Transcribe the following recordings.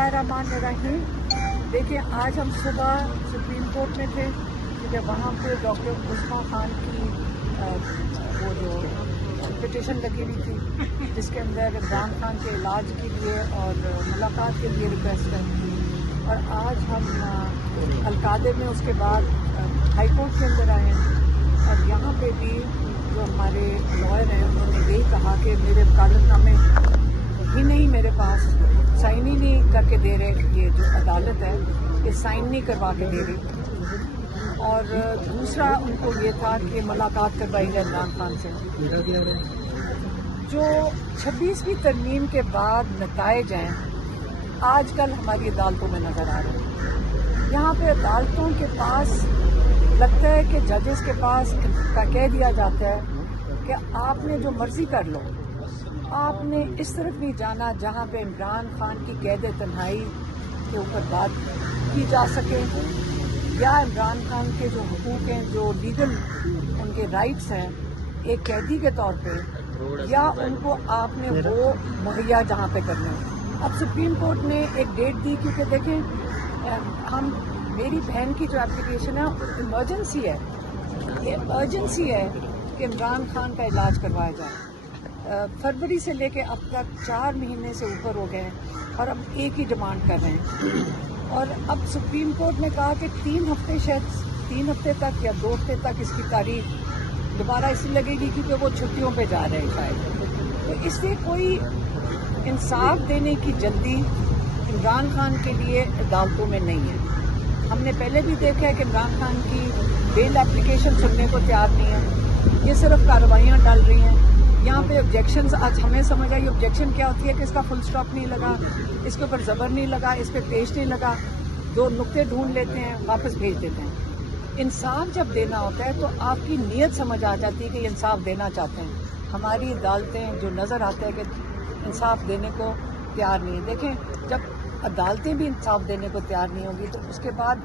बिस्मिल्लाहिर्रहमानिर्रहीम। देखिए, आज हम सुबह सुप्रीम कोर्ट में थे क्योंकि वहाँ पे डॉक्टर उस्मा खान की वो जो पिटिशन लगी हुई थी जिसके अंदर इमरान खान के इलाज के लिए और मुलाकात के लिए रिक्वेस्ट है। और आज हम अलकादे में उसके बाद हाई कोर्ट के अंदर आए हैं और यहाँ पे भी जो हमारे लॉयर हैं उन्होंने यही कहा कि मेरे वकालतनामे ही नहीं मेरे पास साइन ही नहीं करके दे रहे, ये जो अदालत है ये साइन नहीं करवा के दे रही। और दूसरा उनको ये था कि मुलाकात करवाई जाए इमरान खान से। जो 26वीं तरमीम के बाद नताइज हैं आजकल हमारी अदालतों में नज़र आ रहे हैं। यहाँ पे अदालतों के पास लगता है कि जजेस के पास का कह दिया जाता है कि आपने जो मर्जी कर लो, आपने इस तरफ नहीं जाना जहाँ पे इमरान खान की कैद तन्हाई के ऊपर बात की जा सके या इमरान खान के जो हुकूक हैं, जो लीगल उनके राइट्स हैं एक कैदी के तौर पे, या उनको आपने वो मुहैया जहाँ पे करने। अब सुप्रीम कोर्ट ने एक डेट दी क्योंकि देखें मेरी बहन की जो एप्लीकेशन है इमरजेंसी है, ये अर्जेंसी है कि इमरान खान का इलाज करवाया जाए। फरवरी से लेके अब तक 4 महीने से ऊपर हो गए हैं और हम एक ही डिमांड कर रहे हैं। और अब सुप्रीम कोर्ट ने कहा कि 3 हफ्ते, शायद 3 हफ्ते तक या 2 हफ्ते तक इसकी तारीख दोबारा इसलिए लगेगी क्योंकि वो छुट्टियों पे जा रहे हैं शायद। तो इसलिए कोई इंसाफ देने की जल्दी इमरान खान के लिए अदालतों में नहीं है। हमने पहले भी देखा है कि इमरान खान की बेल एप्लीकेशन सुनने को तैयार नहीं है, ये सिर्फ कार्रवाइयाँ डाल रही हैं। यहाँ पे ऑब्जेक्शंस, आज हमें समझ आई ऑब्जेक्शन क्या होती है कि इसका फुल स्टॉप नहीं लगा, इसके ऊपर ज़बर नहीं लगा, इस पर पेश नहीं लगा, 2 नुक्ते ढूंढ लेते हैं, वापस भेज देते हैं। इंसाफ जब देना होता है तो आपकी नीयत समझ आ जाती है कि इंसाफ देना चाहते हैं। हमारी अदालतें जो नज़र आते हैं कि इंसाफ देने को तैयार नहीं है। देखें, जब अदालतें भी इंसाफ देने को तैयार नहीं होगी तो उसके बाद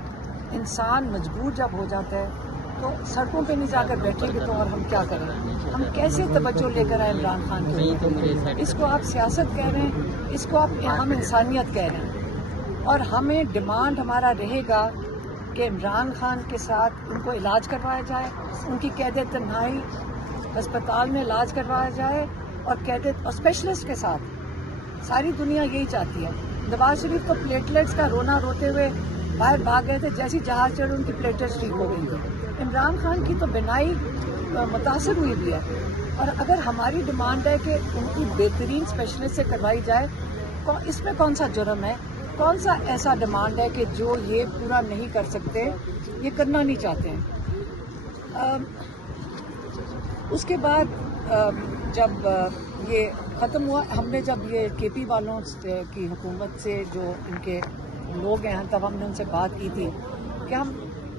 इंसान मजबूर जब हो जाता है तो सड़कों पे नहीं जाकर बैठेंगे तो और हम क्या करें? हम कैसे तवज्जो लेकर आए इमरान खान के ऊपर? इसको आप सियासत कह रहे हैं, इसको आप हम इंसानियत कह रहे हैं। और हमें डिमांड हमारा रहेगा कि इमरान खान के साथ उनको इलाज करवाया जाए, उनकी कैद तन्हाई अस्पताल में इलाज करवाया जाए और कैद और स्पेशलिस्ट के साथ। सारी दुनिया यही चाहती है। नवाज शरीफ तो प्लेटलेट्स का रोना रोते हुए बाहर भाग गए थे, जैसी जहाज चढ़े उनकी प्लेटलेट्स ठीक हो गई थी। इमरान खान की तो बिनाई मुतासर हुई भी है। और अगर हमारी डिमांड है कि उनकी बेहतरीन स्पेशलिस्ट से करवाई जाए, इसमें कौन सा जुर्म है? कौन सा ऐसा डिमांड है कि जो ये पूरा नहीं कर सकते, ये करना नहीं चाहते हैं? उसके बाद जब ये ख़त्म हुआ, हमने जब ये केपी वालों की हुकूमत से जो इनके लोग हैं तब हमने उनसे बात की थी कि हम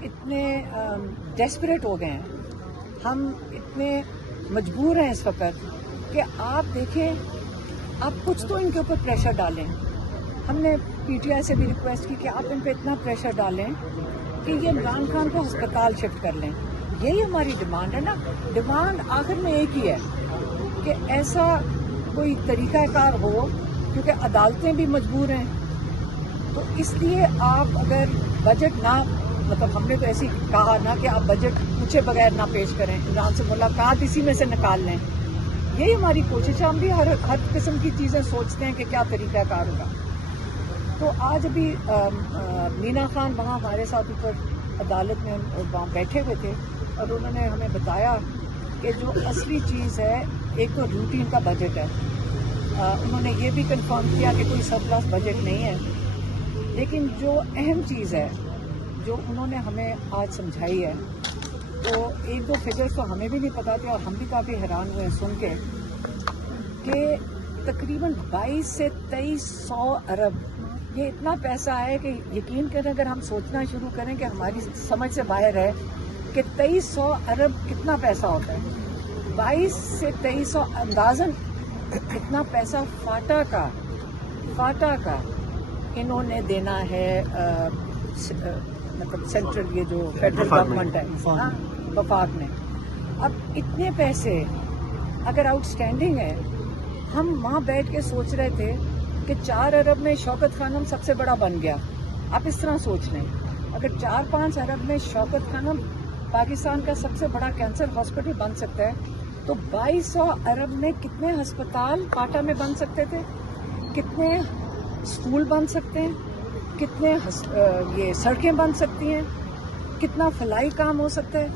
इतने डेस्परेट हो गए हैं, हम इतने मजबूर हैं इस वक्त कि आप देखें, आप कुछ तो इनके ऊपर प्रेशर डालें। हमने पीटीआई से भी रिक्वेस्ट की कि आप इन पे इतना प्रेशर डालें कि ये इमरान खान को अस्पताल शिफ्ट कर लें। यही हमारी डिमांड है ना। डिमांड आखिर में एक ही है कि ऐसा कोई तरीक़ाकार हो, क्योंकि अदालतें भी मजबूर हैं। तो इसलिए आप अगर बजट ना, मतलब हमने तो ऐसे ही कहा ना कि आप बजट पूछे बगैर ना पेश करें, इमरान से मुलाकात इसी में से निकाल लें। यही हमारी कोशिश है। हम भी हर किस्म की चीज़ें सोचते हैं कि क्या तरीक़ाकार होगा। तो आज अभी मीना खान वहाँ हमारे साथ ऊपर अदालत में वहाँ बैठे हुए थे और उन्होंने हमें बताया कि जो असली चीज़ है, एक तो रूटीन का बजट है। उन्होंने ये भी कंफर्म किया कि कोई सरप्लस बजट नहीं है, लेकिन जो अहम चीज़ है जो उन्होंने हमें आज समझाई है, तो 1-2 फिगर्स तो हमें भी नहीं पता थे और हम भी काफ़ी हैरान हुए सुन के कि तकरीबन 22 से 2300 अरब, ये इतना पैसा है कि यकीन करें अगर हम सोचना शुरू करें कि हमारी समझ से बाहर है कि 2300 अरब कितना पैसा होता है। 22 से 2300 अंदाज़न इतना पैसा फाटा का इन्होंने देना है, मतलब सेंट्रल, ये जो फेडरल गवर्नमेंट है, वफाक ने। अब इतने पैसे अगर आउटस्टैंडिंग है, हम वहाँ बैठ के सोच रहे थे کہ 4 ارب میں شوکت خانم سب سے بڑا بن گیا. آپ اس طرح سوچ لیں, اگر 4-5 ارب میں شوکت خانم پاکستان کا سب سے بڑا کینسر ہاسپٹل بن سکتا ہے, تو 2200 ارب میں کتنے ہسپتال پاٹا میں بن سکتے تھے, کتنے اسکول بن سکتے ہیں, کتنے یہ سڑکیں بن سکتی ہیں, کتنا فلاحی کام ہو سکتا ہے.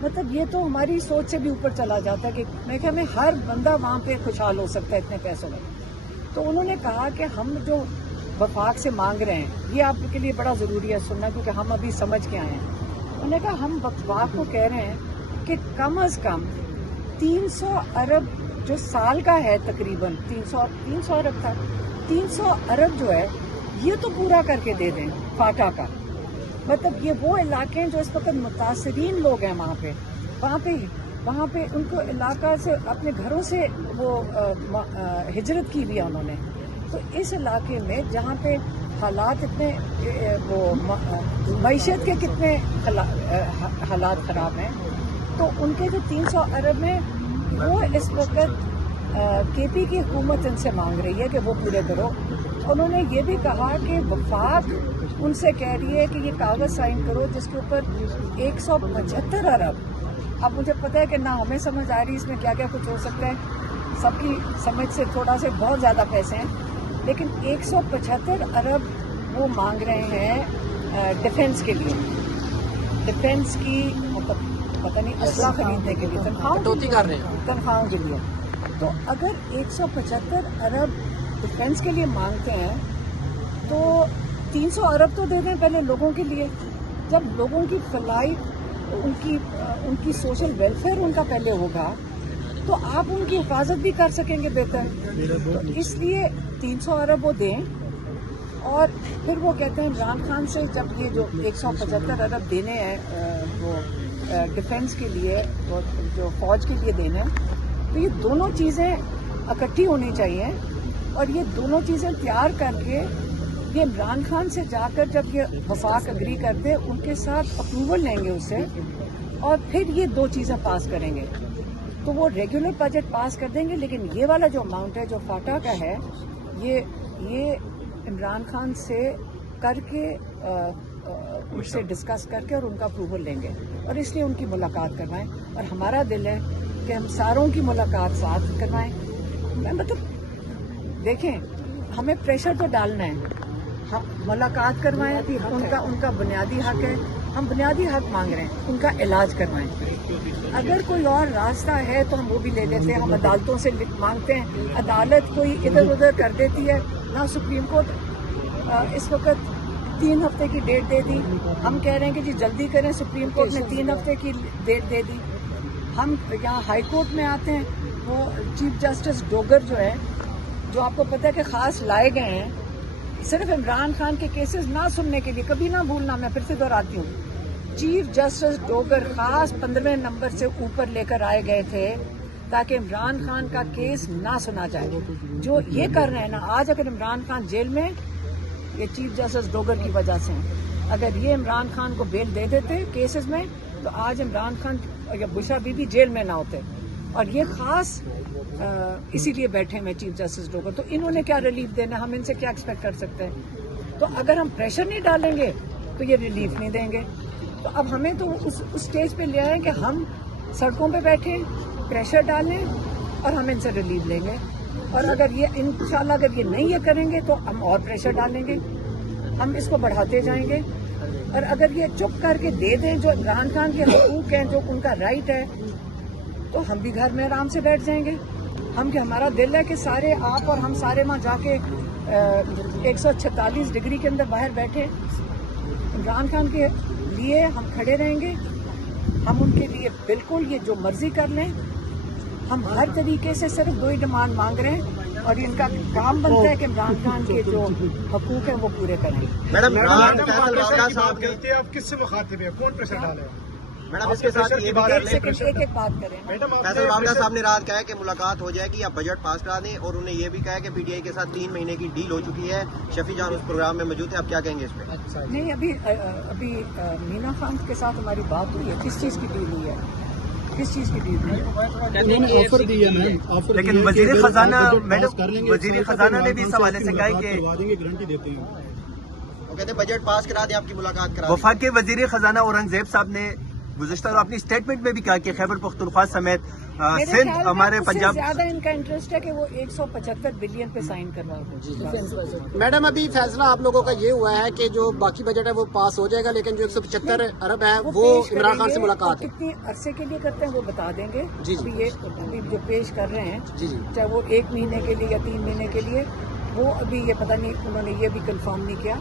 مطلب یہ تو ہماری سوچ سے بھی اوپر چلا جاتا ہے کہ میں کہ ہمیں ہر بندہ وہاں پہ خوشحال ہو سکتا ہے اتنے پیسوں میں. تو انہوں نے کہا کہ ہم جو وفاق سے مانگ رہے ہیں, یہ آپ کے لیے بڑا ضروری ہے سننا کیونکہ ہم ابھی سمجھ کے آئے ہیں. انہوں نے کہا ہم وفاق کو کہہ رہے ہیں کہ کم از کم 300 ارب جو سال کا ہے, تقریباً 300 ارب تھا, 300 ارب جو ہے یہ تو پورا کر کے دے دیں فاٹا کا. مطلب یہ وہ علاقے ہیں جو اس وقت متاثرین لوگ ہیں وہاں پہ ان کو علاقہ سے اپنے گھروں سے وہ ہجرت کی بھی ہے انہوں نے. تو اس علاقے میں جہاں پہ حالات اتنے وہ معیشت کے کتنے حالات خراب ہیں, تو ان کے جو 300 ارب میں وہ اس وقت کے پی کی حکومت ان سے مانگ رہی ہے کہ وہ پورے کرو. انہوں نے یہ بھی کہا کہ وفاق ان سے کہہ رہی ہے کہ یہ کاغذ سائن کرو جس کے اوپر 175 ارب. اب مجھے پتہ ہے کہ نہ ہمیں سمجھ آ رہی اس میں کیا کیا کچھ ہو سکتا ہے, سب کی سمجھ سے تھوڑا سے بہت زیادہ پیسے ہیں, لیکن 175 ارب وہ مانگ رہے ہیں ڈیفنس کے لیے, ڈیفنس کی مطلب پتہ نہیں اسلحہ خریدنے کے لیے, تنخواہوں کے لیے. تو اگر 175 ارب ڈیفنس کے لیے مانگتے ہیں تو 300 ارب تو دے دیں پہلے لوگوں کے لیے. جب لوگوں کی فلاحی, ان کی سوشل ویلفیئر ان کا پہلے ہوگا تو آپ ان کی حفاظت بھی کر سکیں گے بہتر. تو اس لیے 300 ارب وہ دیں. اور پھر وہ کہتے ہیں عمران خان سے جب یہ جو 175 ارب دینے ہیں وہ ڈیفنس کے لیے, جو فوج کے لیے دینے ہیں, تو یہ دونوں چیزیں اکٹھی ہونی چاہیے. اور یہ دونوں چیزیں تیار کر کے یہ عمران خان سے جا کر جب یہ وفاق اگری کرتے ان کے ساتھ اپروول لیں گے اس سے, اور پھر یہ دو چیزیں پاس کریں گے تو وہ ریگولر بجٹ پاس کر دیں گے. لیکن یہ والا جو اماؤنٹ ہے جو فاٹا کا ہے, یہ عمران خان سے کر کے ان سے ڈسکس کر کے اور ان کا اپروول لیں گے, اور اس لیے ان کی ملاقات کروائیں. اور ہمارا دل ہے کہ ہم ساروں کی ملاقات ساتھ کروائیں. مطلب دیکھیں, ہمیں پریشر تو ڈالنا ہے, ہم ملاقات کروائیں, ان کا بنیادی حق ہے, ہم بنیادی حق مانگ رہے ہیں, ان کا علاج کروائیں. اگر کوئی اور راستہ ہے تو ہم وہ بھی لے لیتے ہیں, ہم عدالتوں سے مانگتے ہیں, عدالت کوئی ادھر ادھر کر دیتی ہے. نہ سپریم کورٹ اس وقت 3 ہفتے کی ڈیٹ دے دی, ہم کہہ رہے ہیں کہ جی جلدی کریں, سپریم کورٹ نے 3 ہفتے کی ڈیٹ دے دی. ہم یہاں ہائی کورٹ میں آتے ہیں, وہ چیف جسٹس ڈوگر جو ہے, جو آپ کو پتہ ہے کہ خاص لائے گئے ہیں صرف عمران خان کے کیسز نہ سننے کے لیے. کبھی نہ بھولنا, میں پھر سے دہراتی ہوں, چیف جسٹس ڈوگر خاص 15ویں نمبر سے اوپر لے کر آئے گئے تھے تاکہ عمران خان کا کیس نہ سنا جائے. جو یہ کر رہے ہیں نا آج, اگر عمران خان جیل میں, یہ چیف جسٹس ڈوگر کی وجہ سے, اگر یہ عمران خان کو بیل دے دیتے کیسز میں تو آج عمران خان یا بشرا بی بی جیل میں نہ ہوتے. اور یہ خاص اسی لیے بیٹھے ہیں چیف جسٹس ڈوگر. تو انہوں نے کیا ریلیف دینا, ہم ان سے کیا ایکسپیکٹ کر سکتے ہیں. تو اگر ہم پریشر نہیں ڈالیں گے تو یہ ریلیف نہیں دیں گے. تو اب ہمیں تو اس اسٹیج پہ لے آئے کہ ہم سڑکوں پہ بیٹھیں, پریشر ڈالیں اور ہم ان سے ریلیف لیں گے. اور اگر یہ انشاءاللہ اگر یہ نہیں یہ کریں گے تو ہم اور پریشر ڈالیں گے, ہم اس کو بڑھاتے جائیں گے. اور اگر یہ چپ کر کے دے دیں جو عمران خان کے حقوق ہیں, جو ان کا رائٹ ہے, تو ہم بھی گھر میں آرام سے بیٹھ جائیں گے. ہمارا دل ہے کہ سارے آپ اور ہم سارے وہاں جا کے 146 ڈگری کے اندر باہر بیٹھے, عمران خان کے لیے ہم کھڑے رہیں گے. ہم ان کے لیے بالکل یہ جو مرضی کر لیں. ہم ہر طریقے سے صرف 2 ہی ڈیمانڈ مانگ رہے ہیں, اور ان کا کام بنتا ہے کہ عمران خان کے جو حقوق ہیں وہ پورے کریں. میڈم آپ کس سے مخاطب ہیں, کون پریشر ڈالے؟ میڈم اس کے ساتھ یہ بھی ایک بات کریں. فیصل وابڈا صاحب نے رات کہا ہے کہ ملاقات ہو جائے گی, آپ بجٹ پاس کرا دیں, اور انہیں یہ بھی کہا ہے کہ پی ٹی آئی کے ساتھ 3 مہینے کی ڈیل ہو چکی ہے. شفیع جان اس پروگرام میں موجود ہے, آپ کیا کہیں گے اس پہ؟ نہیں, ابھی مینا خان کے ساتھ ہماری بات ہوئی ہے. کس چیز کی ڈیل ہوئی ہے؟ किस चीज़ की डील है? उन्होंने ऑफर दी है मैम, ऑफर लेकिन दी है वजीर कि अगर खजाना आप बजट मैडम, पास कर लेंगे, वजीर तो खजाना ने भी इस हवाले से कहा है मुलाकात कि करवा देंगे, गारंटी देते हैं। वो कहते हैं बजट पास करा दें, आपकी मुलाकात करा दें। वफाक के वजीर खजाना औरंगजेब साहब ने गुज़श्ता और अपनी स्टेटमेंट में भी कहा कि खैबर पख्तूनख्वा समेत मेरे सिंध ख्याल में हमारे उससे पंजाब ज्यादा इनका इंटरेस्ट है कि वो 175 बिलियन पे साइन करवा दो। मैडम अभी फैसला आप लोगों का ये हुआ है कि जो बाकी बजट है वो पास हो जाएगा, लेकिन जो 175 अरब है वो पेश इमरान खान करेंगे से मुलाकात और है। कितनी अरसे के लिए करते हैं वो बता देंगे। जी, जी। अभी जो पेश कर रहे हैं, जी, जी। चाहे वो 1 महीने के लिए या 3 महीने के लिए, वो अभी ये पता नहीं, उन्होंने ये भी कंफर्म नहीं किया।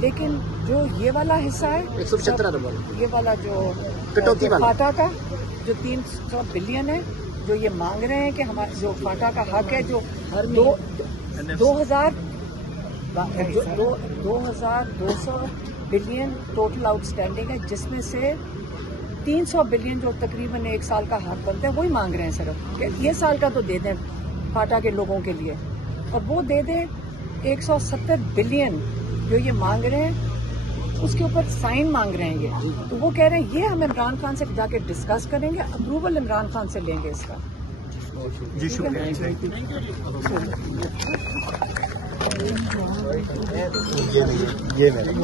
लेकिन जो ये वाला हिस्सा है 175 अरब वाला। ये वाला जो कटौती वाला। फाटा का जो 300 बिलियन है, जो ये मांग रहे हैं कि हमारे जो फाटा का हक है, जो 2200 बिलियन टोटल आउटस्टैंडिंग है, जिसमें से 300 बिलियन जो तकरीबन 1 साल का हक बनता है वही मांग रहे हैं सिर्फ कि ये साल का तो दे दें फाटा के लोगों के लिए, और वो दे दें 170 बिलियन जो ये मांग रहे हैं, उसके ऊपर साइन मांग रहे हैं ये। तो वो कह रहे हैं ये हम इमरान खान से जाके डिस्कस करेंगे, अप्रूवल इमरान खान से लेंगे इसका। जी शुक्रिया। ये नहीं, ये नहीं।